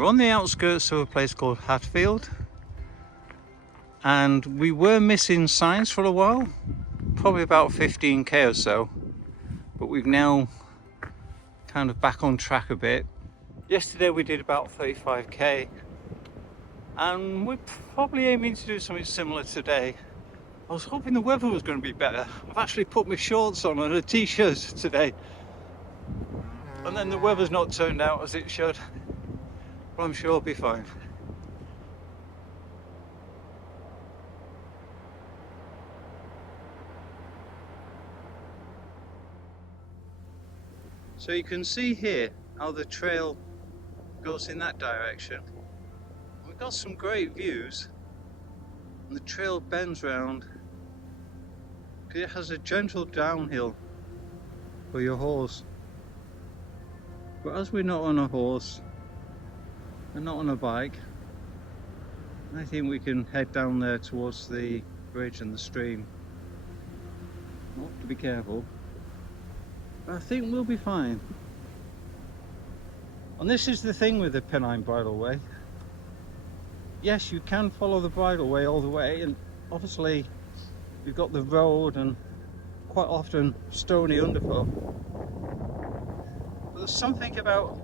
We're on the outskirts of a place called Hadfield, and we were missing signs for a while, probably about 15k or so, but we've now kind of back on track a bit. Yesterday we did about 35k, and we're probably aiming to do something similar today. I was hoping the weather was going to be better. I've actually put my shorts on and a t-shirt today, and then the weather's not turned out as it should, but I'm sure it'll be fine. So you can see here how the trail goes in that direction. We've got some great views, and the trail bends round because it has a gentle downhill for your horse. But as we're not on a horse and not on a bike, I think we can head down there towards the bridge and the stream. We'll have to be careful, but I think we'll be fine. And this is the thing with the Pennine Bridleway. Yes, you can follow the bridleway all the way, and obviously you've got the road and quite often stony underfoot. But there's something about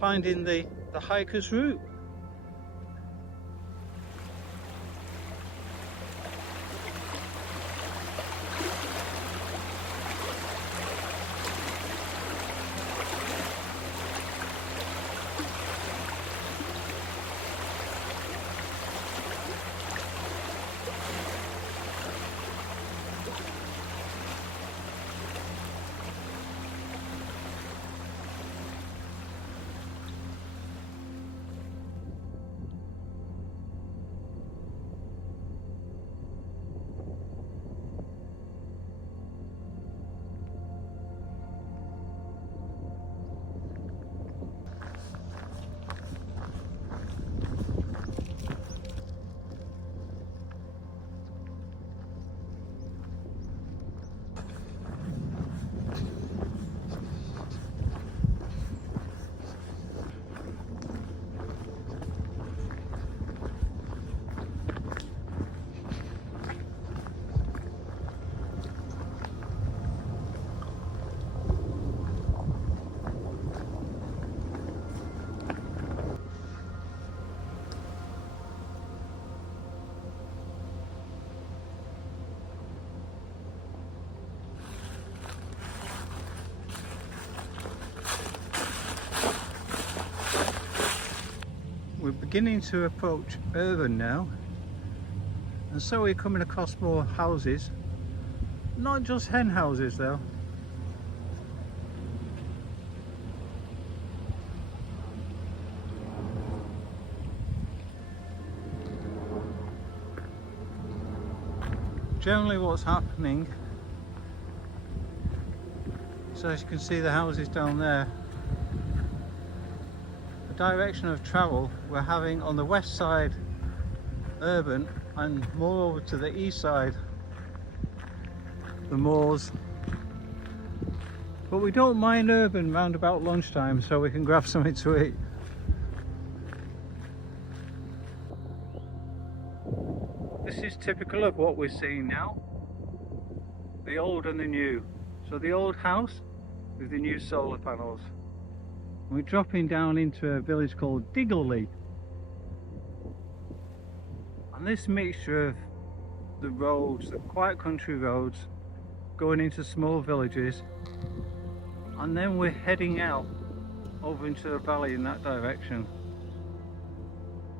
finding the hiker's route. We're beginning to approach urban now, and so we're coming across more houses, not just hen houses though. Generally what's happening, so as you can see the houses down there, direction of travel we're having on the west side urban, and more over to the east side the moors. But we don't mind urban round about lunchtime, so we can grab something to eat. This is typical of what we're seeing now, the old and the new. So the old house with the new solar panels. We're dropping down into a village called Diggley, and this mixture of the roads, the quiet country roads, going into small villages, and then we're heading out over into the valley in that direction,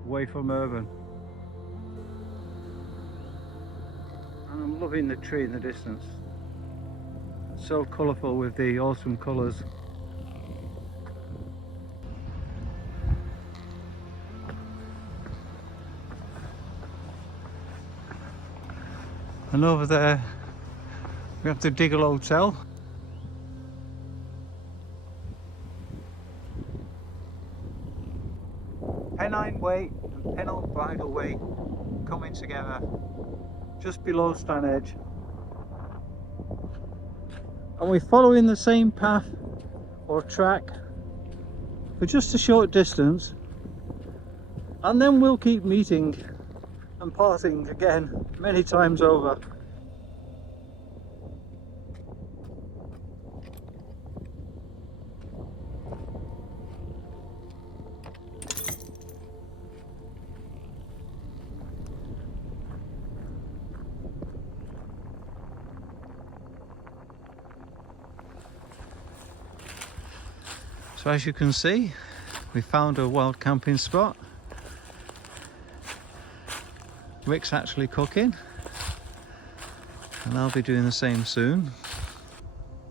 away from urban. And I'm loving the tree in the distance, it's so colourful with the autumn colours. And over there we have the Diggle Hotel. Pennine Way and Pennine Bridleway coming together just below Stanedge. And we're following the same path or track for just a short distance, and then we'll keep meeting and parting again many times over. So as you can see, we found a wild camping spot. Rick's actually cooking, and I'll be doing the same soon.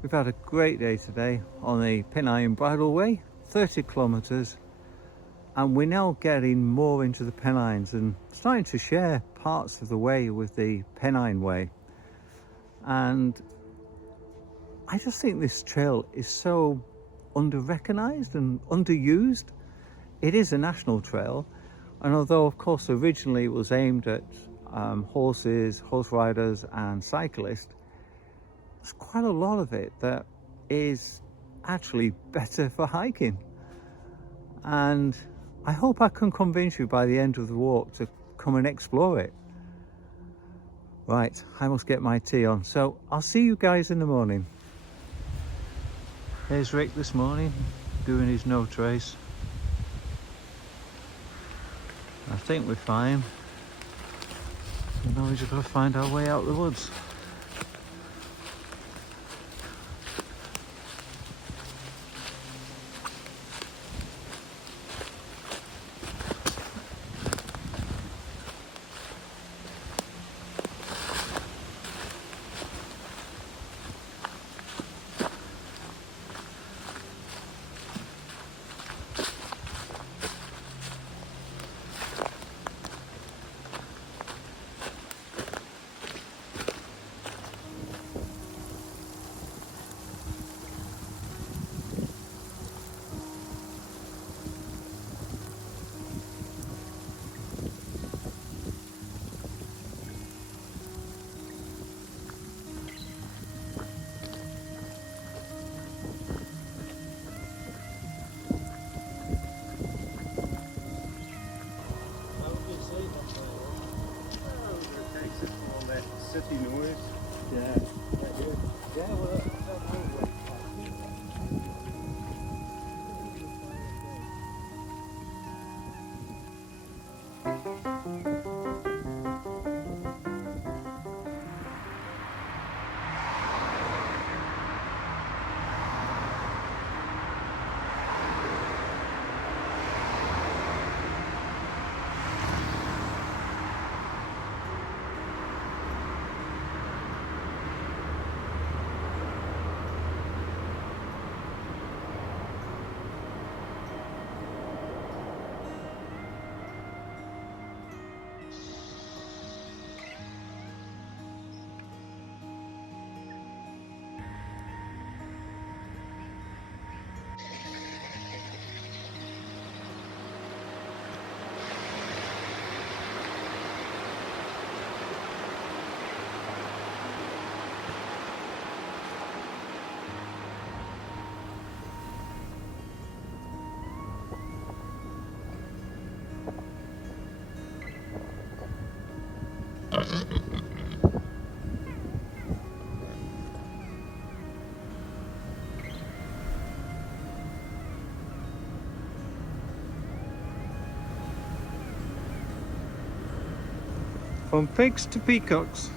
We've had a great day today on the Pennine Bridleway, 30 kilometres, and we're now getting more into the Pennines and starting to share parts of the way with the Pennine Way. And I just think this trail is so under-recognised and underused. It is a national trail, and although of course originally it was aimed at horses, horse riders and cyclists, there's quite a lot of it that is actually better for hiking. And I hope I can convince you by the end of the walk to come and explore it. Right, I must get my tea on, so I'll see you guys in the morning. Here's Rick this morning doing his no trace. I think we're fine. So now we've just got to find our way out the woods. City noise. Yeah. Yeah, well, from pigs to peacocks.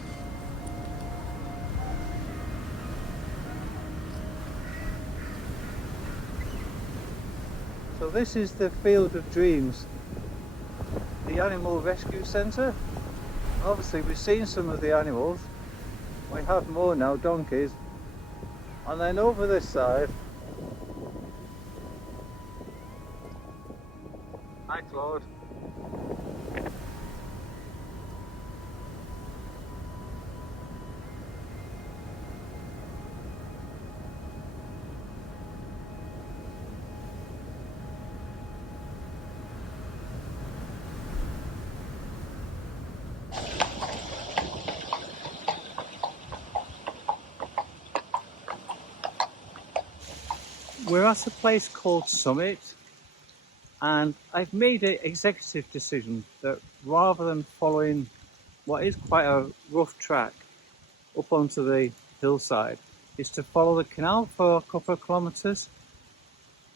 So this is the Field of Dreams, the Animal Rescue Centre. Obviously we've seen some of the animals. We have more now, donkeys. And then over this side, hi Claude. We're at a place called Summit, And I've made an executive decision that rather than following what is quite a rough track up onto the hillside, is to follow the canal for a couple of kilometres.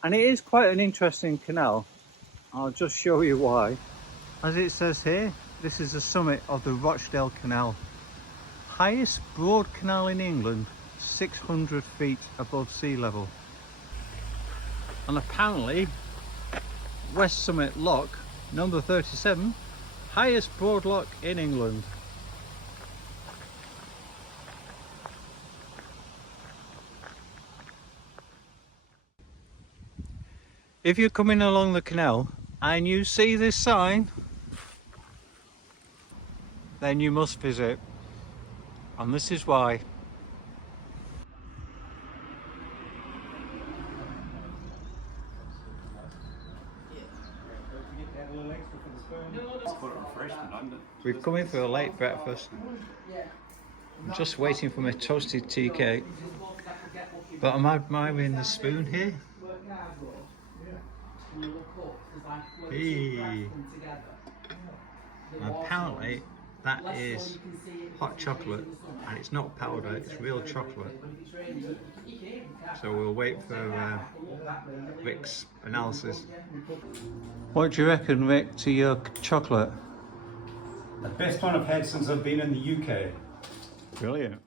And it is quite an interesting canal. I'll just show you why. As it says here, this is the summit of the Rochdale Canal. Highest broad canal in England, 600 feet above sea level. And apparently, West Summit Lock, number 37, highest broad lock in England. If you're coming along the canal and you see this sign, then you must visit. And this is why. We've come in for a late breakfast. I'm just waiting for my toasted tea cake. But I'm admiring the spoon here. Hey. And apparently that is hot chocolate, and it's not powder, it's real chocolate. So we'll wait for Rick's analysis. What do you reckon, Rick, to your chocolate? The best one I've had since I've been in the UK. Brilliant.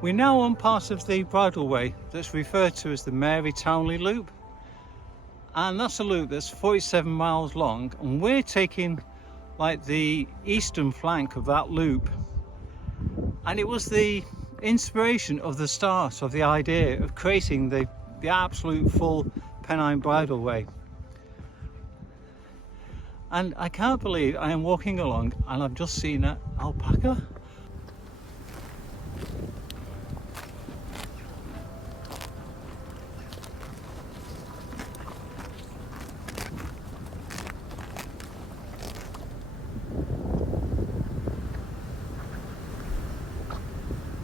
We're now on part of the Bridleway that's referred to as the Mary Towny Loop, and that's a loop that's 47 miles long, and we're taking like the eastern flank of that loop. And it was the inspiration of the start of the idea of creating the absolute full Pennine Bridleway. And I can't believe I am walking along and I've just seen an alpaca.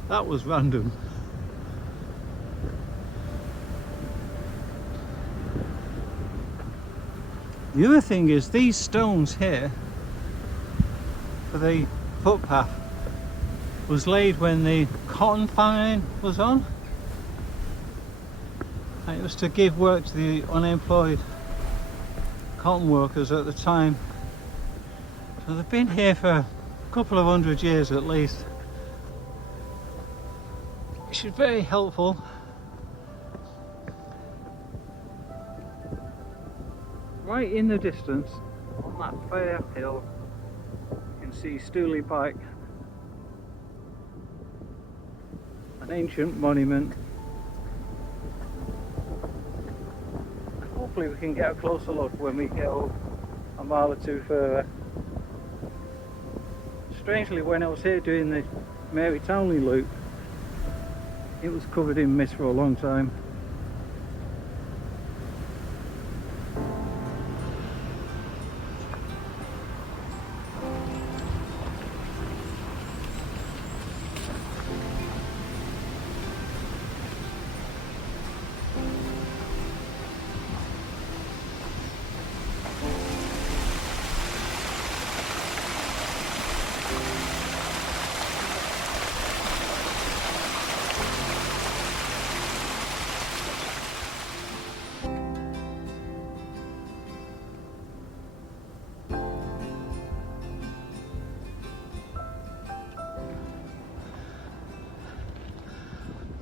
That was random. The other thing is these stones here for the footpath was laid when the cotton famine was on, and it was to give work to the unemployed cotton workers at the time. So they've been here for a couple of 100 years at least, which is very helpful. Right in the distance, on that fair hill, you can see Stooley Pike, an ancient monument. Hopefully we can get a closer look when we get up a mile or two further. Strangely, when I was here doing the Mary Towny Loop, it was covered in mist for a long time.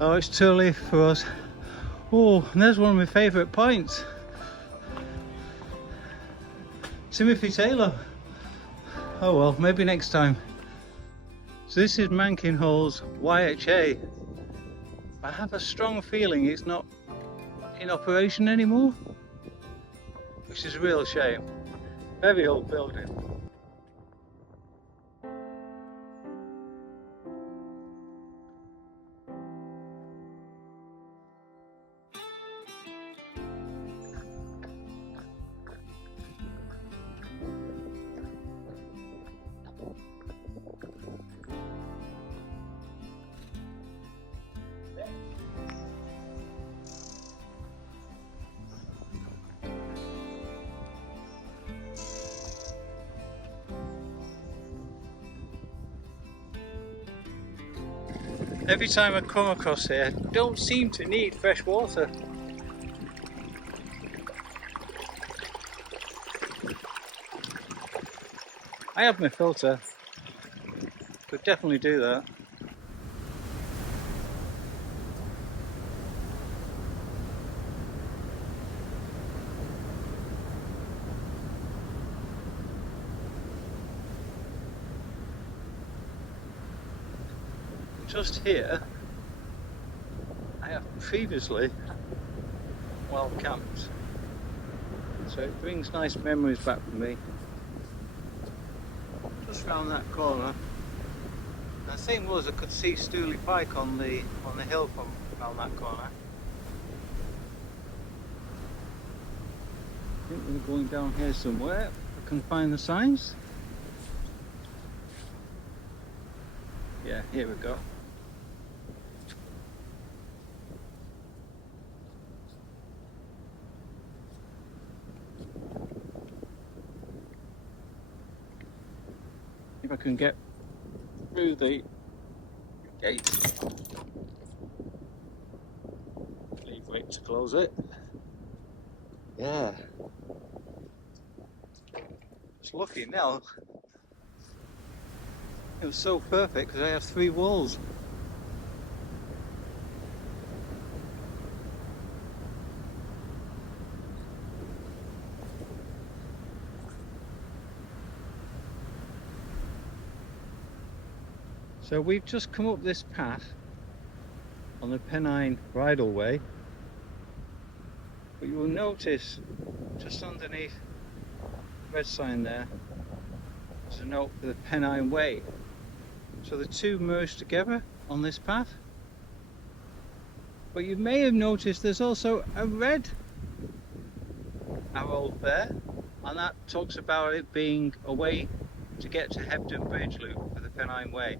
Oh, it's too late for us. Oh, and there's one of my favourite points. Timothy Taylor. Oh well, maybe next time. So this is Mankin Hall's YHA. I have a strong feeling it's not in operation anymore, which is a real shame. Very old building. Every time I come across here, I don't seem to need fresh water. I have my filter, could definitely do that. Just here, I have previously well camped, so it brings nice memories back for me. Just round that corner, the thing was I could see Stooley Pike on the hill from round that corner. I think we're going down here somewhere. I can find the signs. Yeah, here we go. If I can get through the gate. Wait to close it. Yeah. It's lucky now. It was so perfect because I have 3 walls. So we've just come up this path on the Pennine Bridleway, but you will notice just underneath the red sign there, there's a note for the Pennine Way. So the two merge together on this path. But you may have noticed there's also a red arrow there, and that talks about it being a way to get to Hadfield Bridge Loop for the Pennine Way.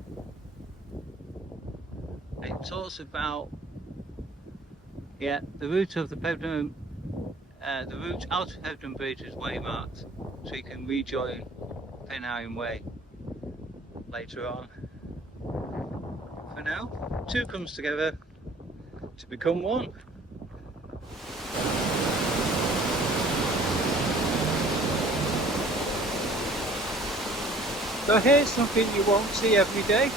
It talks about the route of the route out of Hadfield Bridge is waymarked, so you can rejoin Pennine Way later on. For now, 2 comes together to become 1. So here's something you won't see every day.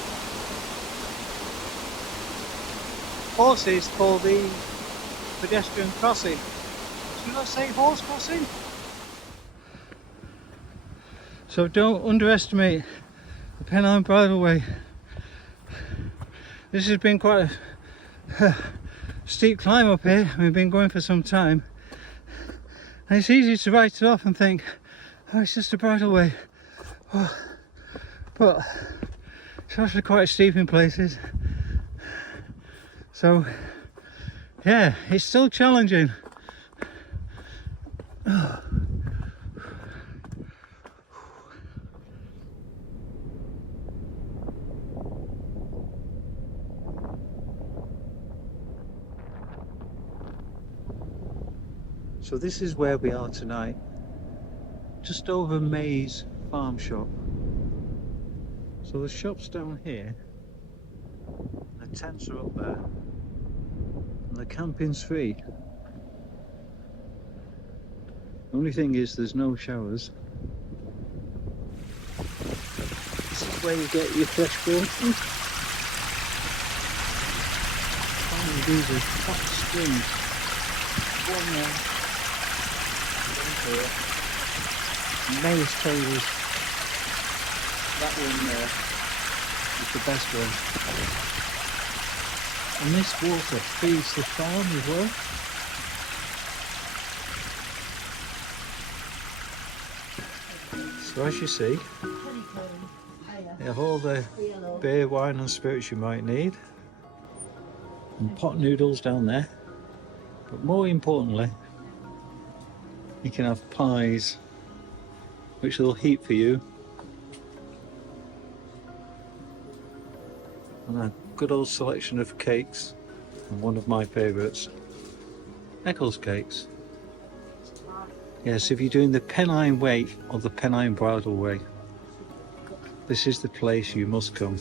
Horses for the pedestrian crossing. Should I say horse crossing? So don't underestimate the Pennine Bridleway. This has been quite a steep climb up here. We've been going for some time. And it's easy to write it off and think, oh, it's just a bridleway. Oh, but It's actually quite steep in places. So yeah, it's still challenging. So this is where we are tonight, just over May's farm shop. So the shop's down here, the tents are up there, and the camping's free. The only thing is there's no showers. This is where you get your fresh water. Finally, these are hot springs. One there. Here. May's told us that one there is the best one. And this water feeds the farm as well. So as you see, you have all the beer, wine and spirits you might need. And pot noodles down there. But more importantly, you can have pies, which they'll heat for you, and a good old selection of cakes, and one of my favourites, Eccles cakes. Yes, if you're doing the Pennine Way or the Pennine Bridleway, this is the place you must come.